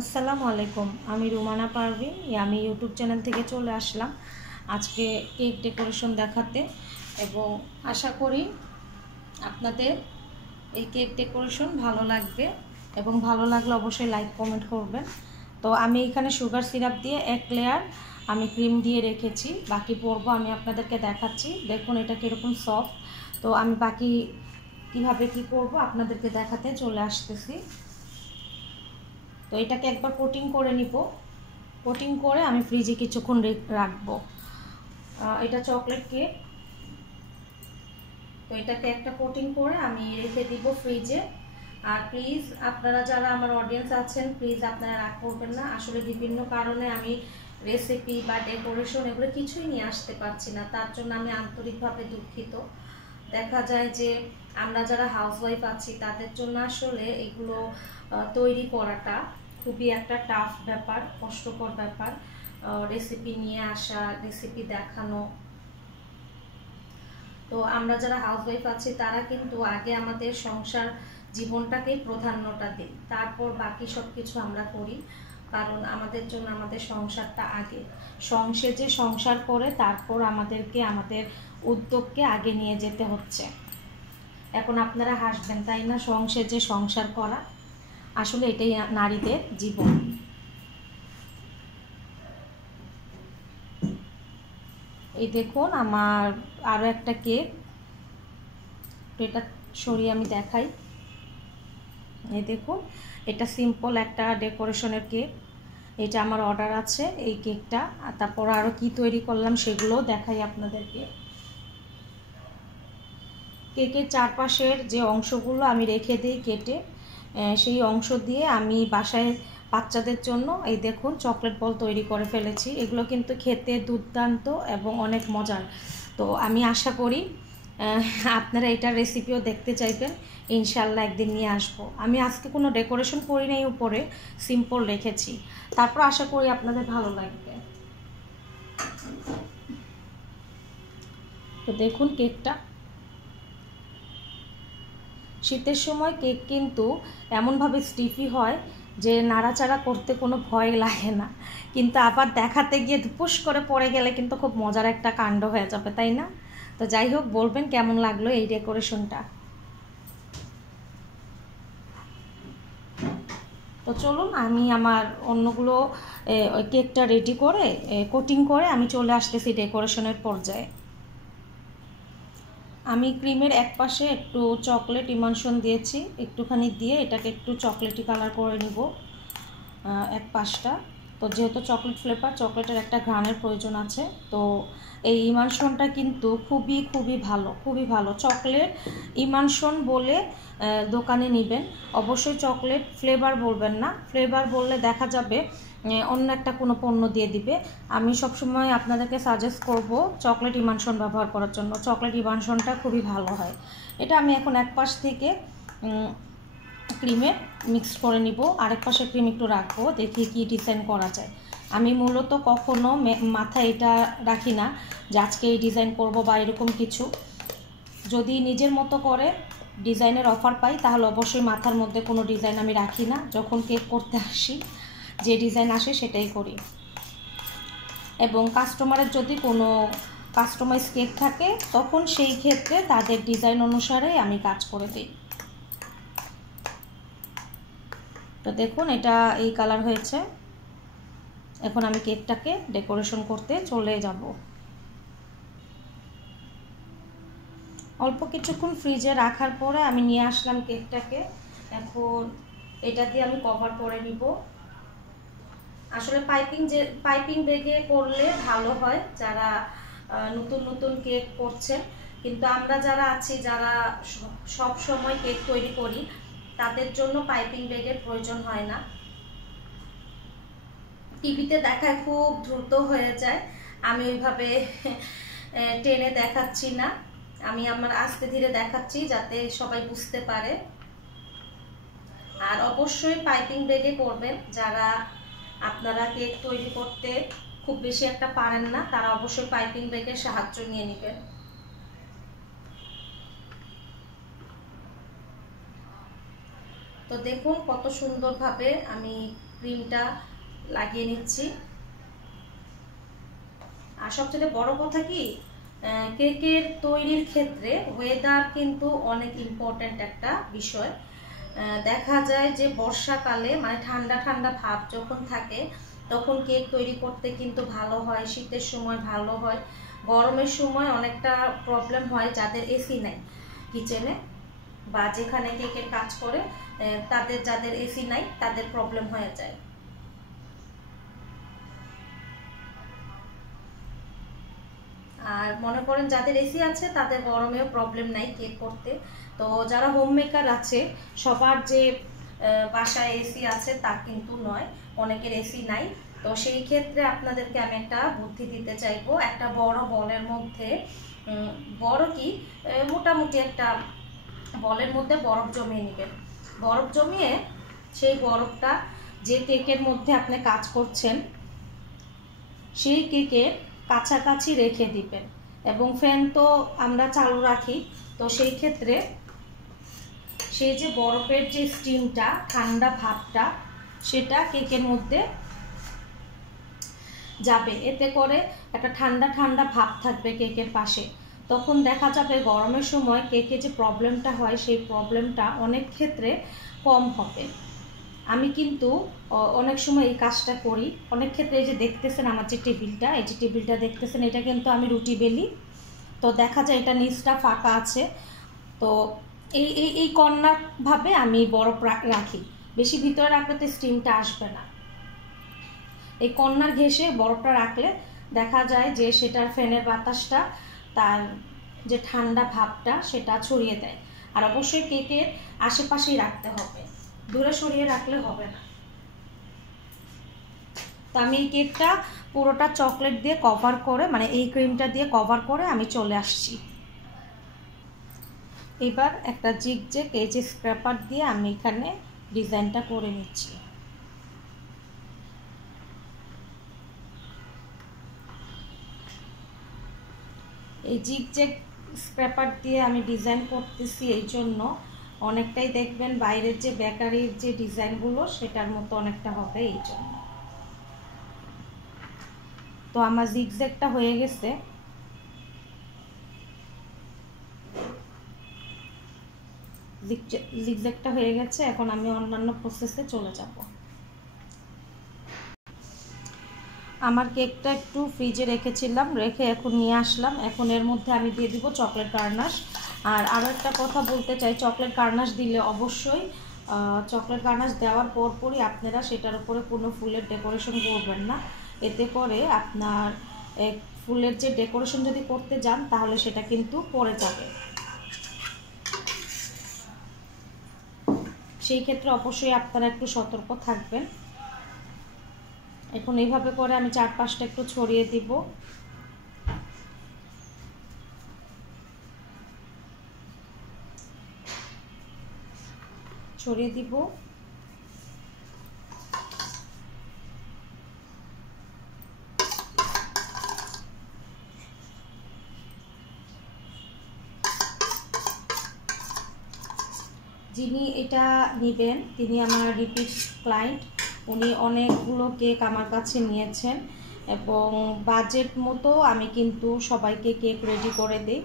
আসসালামু আলাইকুম। আমি রুমানা পারভিন, আমি ইউটিউব চ্যানেল থেকে চলে আসলাম আজকে কেক ডেকোরেশন দেখাতে, এবং আশা করি আপনাদের এই কেক ডেকোরেশন ভালো লাগবে, এবং ভালো লাগলে অবশ্যই লাইক কমেন্ট করবেন। তো আমি এখানে সুগার সিরাপ দিয়ে এক লেয়ার আমি ক্রিম দিয়ে রেখেছি, বাকি পর্ব আমি আপনাদেরকে দেখাচ্ছি। দেখুন এটা কীরকম সফট। তো আমি বাকি কীভাবে কী করব আপনাদেরকে দেখাতে চলে আসতেছি। তো এটাকে একবার কোটিং করে নিব, কোটিং করে আমি ফ্রিজে কিছুক্ষণ রাখবো। এটা চকলেট কেক, তো এটাকে একটা কোটিং করে আমি রেখে দিব ফ্রিজে। আর প্লিজ আপনারা যারা আমার অডিয়েন্স আছেন, প্লিজ আপনারা রাগ করবেন না। আসলে বিভিন্ন কারণে আমি রেসিপি বা ডেকোরেশন এগুলো কিছুই নিয়ে আসতে পারছি না, তার জন্য আমি আন্তরিকভাবে দুঃখিত। দেখা যায় যে আমরা যারা হাউসওয়াইফ আছি তাদের জন্য আসলে এগুলো তৈরি করাটা খুবই একটা টাফ ব্যাপার, কষ্টকর ব্যাপার। রেসিপি নিয়ে আসা, রেসিপি দেখানো। তো আমরা যারা হাউসওয়াইফ আছি তারা কিন্তু আগে আমাদের সংসার জীবনটাকেই প্রাধান্যটা দিই, তারপর বাকি সব কিছু আমরা করি, কারণ আমাদের জন্য আমাদের সংসারটা আগে। সংসার যে সংসার করে তারপর আমাদেরকে আমাদের উদ্যোগকে আগে নিয়ে যেতে হচ্ছে। এখন আপনারা হাসবেন তাই না? সংসার যে সংসার করা, আসলে এটাই নারীদের জীবন। এই দেখুন আমার আরও একটা কেক, এটা সরিয়ে আমি দেখাই। এই দেখুন এটা সিম্পল একটা ডেকোরেশনের কেক, এটা আমার অর্ডার আছে এই কেকটা। আর তারপর আরও কি তৈরি করলাম সেগুলোও দেখাই আপনাদেরকে। কেকের চারপাশের যে অংশগুলো আমি রেখে দিই কেটে, সেই অংশ দিয়ে আমি বাসায় বাচ্চাদের জন্য এই দেখুন চকলেট বল তৈরি করে ফেলেছি। এগুলো কিন্তু খেতে দুর্দান্ত এবং অনেক মজার। তো আমি আশা করি আপনারা এটার রেসিপিও দেখতে চাইবেন। ইনশাল্লাহ একদিন নিয়ে আসবো। আমি আজকে কোনো ডেকোরেশন করি নাই, উপরে সিম্পল রেখেছি, তারপর আশা করি আপনাদের ভালো লাগবে। তো দেখুন কেকটা, শীতের সময় কেক কিন্তু এমনভাবে স্টিফি হয় যে নাড়াচাড়া করতে কোনো ভয় লাগে না, কিন্তু আবার দেখাতে গিয়ে ধুপুস করে পড়ে গেলে কিন্তু খুব মজার একটা কাণ্ড হয়ে যাবে, তাই না? তো যাই হোক, বলবেন কেমন লাগলো এই ডেকোরেশনটা। তো চলুন আমি আমার অন্যগুলো কেকটা রেডি করে কোটিং করে আমি চলে আসতেছি ডেকোরেশনের পর্যায়ে। আমি ক্রিমের এক পাশে একটু চকলেট ইমানশন দিয়েছি, একটুখানি দিয়ে এটাকে একটু চকলেটি কালার করে নিব এক পাশটা। তো যেহেতু চকলেট ফ্লেভার, চকলেটের একটা ঘ্রাণের প্রয়োজন আছে, তো এই ইমানশনটা কিন্তু খুবই ভালো, খুবই ভালো। চকলেট ইমানশন বলে দোকানে নেবেন, অবশ্যই চকলেট ফ্লেভার বলবেন না। ফ্লেভার বললে দেখা যাবে অন্য একটা কোনো পণ্য দিয়ে দিবে। আমি সবসময় আপনাদেরকে সাজেস্ট করব চকলেট ইমানশন ব্যবহার করার জন্য। চকলেট ইমানশনটা খুবই ভালো হয়। এটা আমি এখন এক পাশ থেকে ক্রিমে মিক্স করে নিব, আরেক পাশে ক্রিম একটু রাখবো, দেখি কি ডিজাইন করা যায়। আমি মূলত কখনো মাথায় এটা রাখি না যে আজকে এই ডিজাইন করব বা এরকম কিছু। যদি নিজের মতো করে ডিজাইনের অফার পাই তাহলে অবশ্যই মাথার মধ্যে কোনো ডিজাইন আমি রাখি না। যখন কেক করতে আসি যে ডিজাইন আসে সেটাই করি, এবং কাস্টমারের যদি কোনো কাস্টমাইজ কেক থাকে তখন সেই ক্ষেত্রে তাদের ডিজাইন অনুসারে আমি কাজ করে দিই। তো দেখুন এটা এই কালার হয়েছে। এখন আমি কেকটাকে ডেকোরেশন করতে চলে যাব। অল্প কিছুক্ষণ ফ্রিজে রাখার পরে আমি নিয়ে আসলাম কেকটাকে। এখন এটা দিয়ে আমি কভার করে নিব। আসলে পাইপিং ব্যাগে করলে ভালো হয় যারা নতুন কেক করছেন, কিন্তু আমরা যারা আছি, যারা সব সময় কেক তৈরি করি, তাদের জন্য পাইপিং ব্যাগের প্রয়োজন হয় না। টিভিতে দেখায় খুব দ্রুত হয়ে যায়, আমি ওইভাবে টেনে দেখাচ্ছি না, আমি আমার আস্তে ধীরে দেখাচ্ছি যাতে সবাই বুঝতে পারে। আর অবশ্যই পাইপিং ব্যাগে করবেন। যারা আপনারা কেক তৈরি করতে খুব বেশি একটা পারেন না, তারা অবশ্যই পাইপিং ব্যাগের সাহায্য নিয়ে নেবেন। তো দেখুন কত সুন্দরভাবে আমি ক্রিমটা লাগিয়ে নিচ্ছি। আর সবচেয়ে বড় কথা কি, কেকের তৈরির ক্ষেত্রে ওয়েদার কিন্তু অনেক ইম্পর্ট্যান্ট একটা বিষয়। দেখা যায় যে বর্ষাকালে মানে ঠান্ডা ঠান্ডা ভাব যখন থাকে তখন কেক তৈরি করতে কিন্তু ভালো হয়, শীতের সময় ভালো হয়, গরমের সময় অনেকটা প্রবলেম হয় যাদের এসি নাই কিচেনে বা যেখানে কেকের কাজ করে যাদের এসি নাই তাদের প্রবলেম হয়ে যায়। আর মনে করেন যাদের এসি আছে তাদের গরমেও প্রবলেম নাই কেক করতে। তো যারা হোম মেকার আছে সবার যে বাসায় এসি আছে তা কিন্তু নয়, অনেকের এসি নাই। তো সেই ক্ষেত্রে আপনাদেরকে আমি একটা বুদ্ধি দিতে চাইবো। একটা বড় বলের মধ্যে বড় কি মোটামুটি একটা বলের মধ্যে বরফ জমিয়ে নেবেন। বরফ জমিয়ে সেই বরফটা যে কেকের মধ্যে আপনি কাজ করছেন সেই কেকের কাছাকাছি রেখে দিবেন এবং ফ্যান তো আমরা চালু রাখি। তো সেই ক্ষেত্রে সেই যে বরফের যে স্টিমটা ঠান্ডা ভাবটা সেটা কেকের মধ্যে যাবে, এতে করে একটা ঠান্ডা ঠান্ডা ভাব থাকবে কেকের পাশে। তখন দেখা যাবে গরমের সময় কেকে যে প্রবলেমটা হয় সেই প্রবলেমটা অনেক ক্ষেত্রে কম হবে। আমি কিন্তু অনেক সময় এই কাজটা করি। অনেক ক্ষেত্রে এই যে দেখতেছেন আমার যে টেবিলটা, এই যে টেবিলটা দেখতেছেন এটা কিন্তু আমি রুটি বেলি। তো দেখা যায় এটা নিচটা ফাঁকা আছে, তো এই এই এই কর্নার ভাবে আমি বরফ রাখি। বেশি ভিতরে রাখলে তো স্টিমটা আসবে না। এই কর্নার ঘেঁষে বরফটা রাখলে দেখা যায় যে সেটার ফ্যানের বাতাসটা তার যে ঠান্ডা ভাবটা সেটা ছড়িয়ে দেয়। আর অবশ্যই কেকের আশেপাশেই রাখতে হবে, দূরে সরিয়ে রাখলে হবে না। তো আমি এই কেকটা পুরোটা চকলেট দিয়ে কভার করে, মানে এই ক্রিমটা দিয়ে কভার করে আমি চলে আসছি। এবার একটা জিগজ্যাগ এই যে স্ক্র্যাপার দিয়ে আমি এখানে ডিজাইনটা করে নিচ্ছি। এই জিগজ্যাগ স্ক্র্যাপার দিয়ে আমি ডিজাইন করতেছি এই জন্য অনেকটাই দেখবেন বাইরের যে বেকারির যে ডিজাইনগুলো সেটার মতো অনেকটা হবে এই জন্য। তো আমার জিগজ্যাগটা হয়ে গেছে। জিগজ্যাগটা হয়ে গেছে, এখন আমি অন্যান্য প্রসেসে চলে যাব। আমার কেকটা একটু ফ্রিজে রেখেছিলাম, রেখে এখন নিয়ে আসলাম। এখন এর মধ্যে আমি দিয়ে দিব চকলেট গার্নাশ। আর আরও একটা কথা বলতে চাই, চকলেট গার্নাশ দিলে অবশ্যই চকলেট গার্নাশ দেওয়ার পরপরই আপনারা সেটার উপরে কোনো ফুলের ডেকোরেশন করবেন না। এতে করে আপনার ফুলের যে ডেকোরেশন যদি করতে যান তাহলে সেটা কিন্তু পড়ে যাবে। সেই ক্ষেত্রে অবশ্যই আপনারা একটু সতর্ক থাকবেন। এখন এইভাবে করে আমি 4-5টা একটু ছড়িয়ে দিব। ছড়িয়ে দিব। যিনি এটা নেবেন তিনি আমার রিপিট ক্লায়েন্ট। উনি অনেকগুলো কেক আমার কাছে নিয়েছেন এবং বাজেট মতো আমি কিন্তু সবাইকে কেক রেডি করে দিই।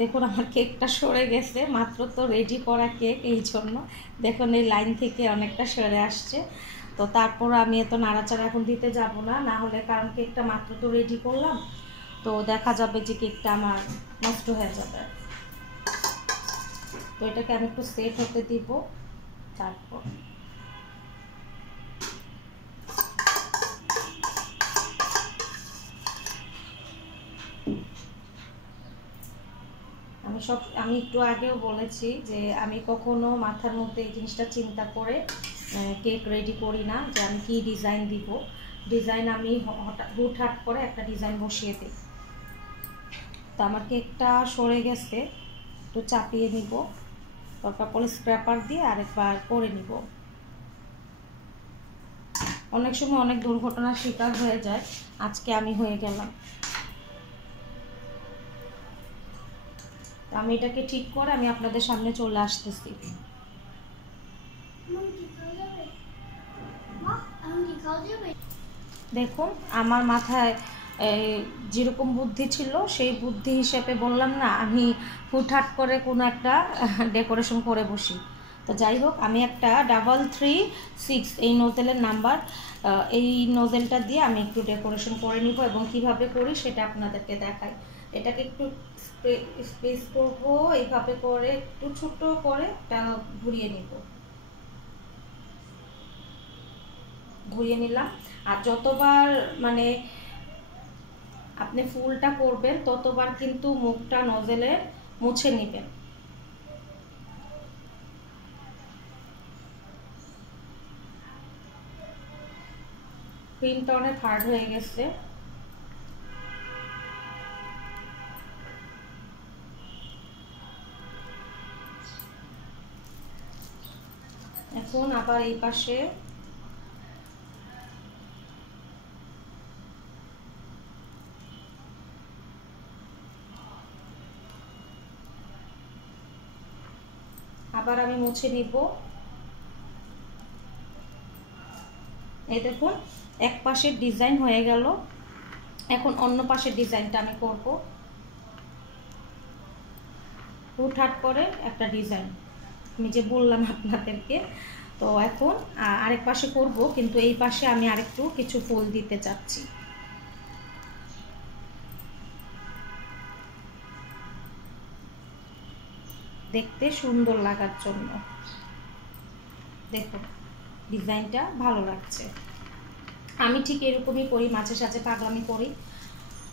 দেখুন আমার কেকটা সরে গেছে, মাত্র তো রেডি করা কেক, এই জন্য দেখুন এই লাইন থেকে অনেকটা সরে আসছে। তো তারপর আমি এত নাড়াচাড়া এখন দিতে যাব না, না হলে কারণ কেকটা মাত্র তো রেডি করলাম, তো দেখা যাবে যে কেকটা আমার নষ্ট হয়ে যাবে। তো এটাকে আমি একটু সেট হতে দিব। তারপর আমি একটু আগেও বলেছি যে আমি কখনো মাথার মধ্যে এই জিনিসটা চিন্তা করে কেক রেডি করি না যে আমি কি ডিজাইন দিব। ডিজাইন আমি হুটহাট করে একটা ডিজাইন বসিয়ে দিই। তো আমার কেকটা সরে গেছে, একটু চাপিয়ে নিব, দরকার পড়লে স্ক্র্যাপার দিয়ে আরেকবার করে নিব। অনেক সময় অনেক দুর্ঘটনার শিকার হয়ে যায়, আজকে আমি হয়ে গেলাম। তো আমি এটাকে ঠিক করে আমি আপনাদের সামনে চলে আসতেছি। দেখুন আমার মাথায় যেরকম বুদ্ধি ছিল সেই বুদ্ধি হিসেবে বললাম না, আমি হুটহাট করে কোনো একটা ডেকোরেশন করে বসি। তো যাই হোক, আমি একটা 336 এই নোজেলের নাম্বার, এই নোজেলটা দিয়ে আমি একটু ডেকোরেশন করে নিব এবং কিভাবে করি সেটা আপনাদেরকে দেখাই। এটাকে একটু স্পেস করব, এইভাবে করে একটু ছোট করে ঘুরিয়ে নিব, ঘুরিয়ে নিলাম। আর যতবার মানে আপনি ফুলটা করবেন ততবার কিন্তু মুখটা নজেলে মুছে নেবেন। ক্রিমটা অনেক হার্ড হয়ে গেছে। এখন আবার এই পাশে আবার আমি মুছে নিব। এই দেখুন এক পাশের ডিজাইন হয়ে গেল, এখন অন্য পাশের ডিজাইনটা আমি করব। হুটহাট করে একটা ডিজাইন আমি যে বললাম আপনাদেরকে। তো এখন আরেক পাশে করব, কিন্তু এই পাশে আমি আরেকটু কিছু ফুল দিতে চাচ্ছি। দেখতে সুন্দর লাগার জন্য। দেখুন ডিজাইনটা ভালো লাগছে। আমি ঠিক এরকমই করি, মাঝে সাঝে পাগলামি করি।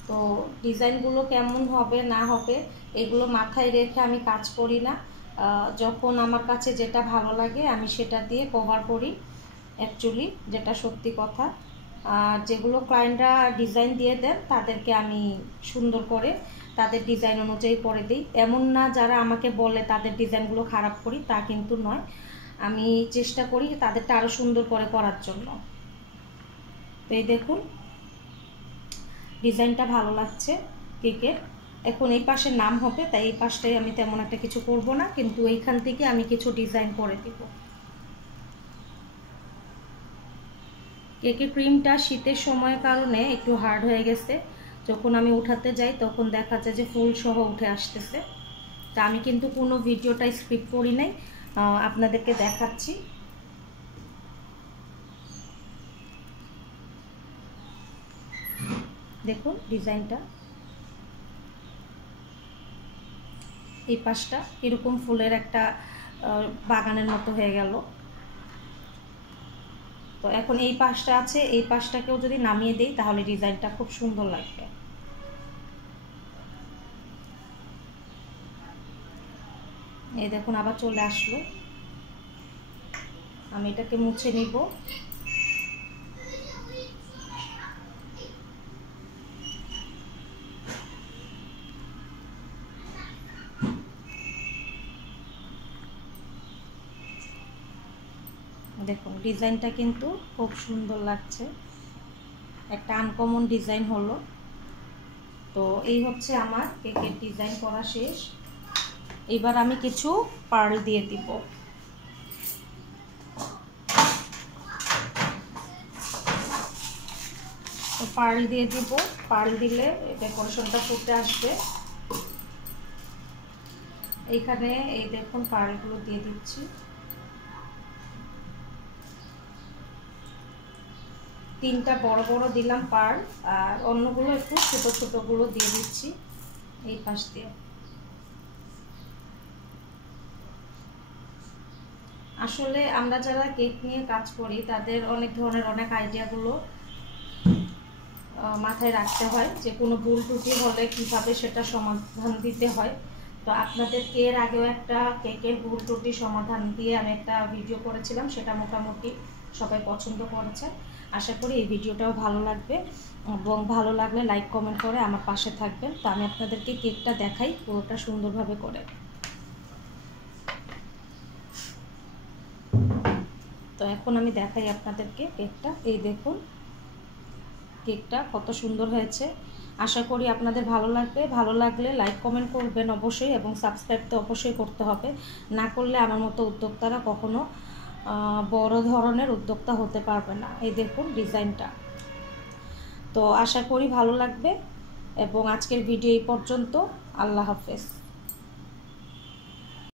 তো ডিজাইনগুলো কেমন হবে না হবে এগুলো মাথায় রেখে আমি কাজ করি না। যখন আমার কাছে যেটা ভালো লাগে আমি সেটা দিয়ে কভার করি অ্যাকচুয়ালি, যেটা সত্যি কথা। আর যেগুলো ক্লায়েন্টরা ডিজাইন দিয়ে দেন তাদেরকে আমি সুন্দর করে তাদের ডিজাইন অনুযায়ী করে দিই। এমন না যারা আমাকে বলে তাদের ডিজাইনগুলো খারাপ করি, তা কিন্তু নয়। আমি চেষ্টা করি তাদেরটা আরও সুন্দর করে করার জন্য। তো এই দেখুন ডিজাইনটা ভালো লাগছে কেকের। এখন এই পাশে নাম হবে, তাই এই পাশটাই আমি তেমন একটা কিছু করব না, কিন্তু এইখান থেকে আমি কিছু ডিজাইন করে দিব। কেকের ক্রিমটা শীতের সময়ের কারণে একটু হার্ড হয়ে গেছে। যখন আমি উঠাতে যাই তখন দেখা যায় যে ফুল সহ উঠে আসতেছে। তা আমি কিন্তু কোনো ভিডিওটা স্কিপ করি নাই, আপনাদেরকে দেখাচ্ছি। দেখুন ডিজাইনটা, এই পাশটা এরকম ফুলের একটা বাগানের মতো হয়ে গেল। তো এখন এই পাশটা আছে, এই পাশটাকেও যদি নামিয়ে দেই তাহলে ডিজাইনটা খুব সুন্দর লাগবে। এই দেখুন আবার চলে আসলো। আমি এটাকে মুছে নিব। দেখুন ডিজাইনটা কিন্তু খুব সুন্দর লাগছে, একটা আনকমন ডিজাইন হলো। তো এই হচ্ছে আমার কেকের ডিজাইন করা শেষ। এবার আমি কিছু পার্ল দিয়ে দিব। তো পার্ল দিয়ে দিব, পার্ল দিলে ডেকোরেশনটা ফুটে আসবে। এইখানে এই দেখুন পার্লগুলো দিয়ে দিচ্ছি। 3টা বড় বড় দিলাম পার্ল, আর অন্যগুলো একটু ছোট ছোটগুলো দিয়ে দিচ্ছি এই পাশ দিয়ে। আসলে আমরা যারা কেক নিয়ে কাজ করি তাদের অনেক ধরনের অনেক আইডিয়াগুলো মাথায় রাখতে হয়, যে কোনো ভুল ত্রুটি হলে কীভাবে সেটা সমাধান দিতে হয়। তো আপনাদেরকে এর আগেও একটা কেকের ভুল ত্রুটি সমাধান দিয়ে আমি একটা ভিডিও করেছিলাম, সেটা মোটামুটি সবাই পছন্দ করেছে। আশা করি এই ভিডিওটাও ভালো লাগবে, এবং ভালো লাগলে লাইক কমেন্ট করে আমার পাশে থাকবেন। তো আমি আপনাদেরকে কেকটা দেখাই পুরোটা সুন্দরভাবে করে। তো এখন আমি দেখাই আপনাদেরকে কেকটা। এই দেখুন কেকটা কত সুন্দর হয়েছে। আশা করি আপনাদের ভালো লাগবে। ভালো লাগলে লাইক কমেন্ট করবেন অবশ্যই, এবং সাবস্ক্রাইব তো অবশ্যই করতে হবে। না করলে আমার মতো উদ্যোক্তারা কখনো বড় ধরনের উদ্যোক্তা হতে পারবে না। এই দেখুন ডিজাইনটা। তো আশা করি ভালো লাগবে, এবং আজকের ভিডিও এই পর্যন্ত। আল্লাহ হাফেজ।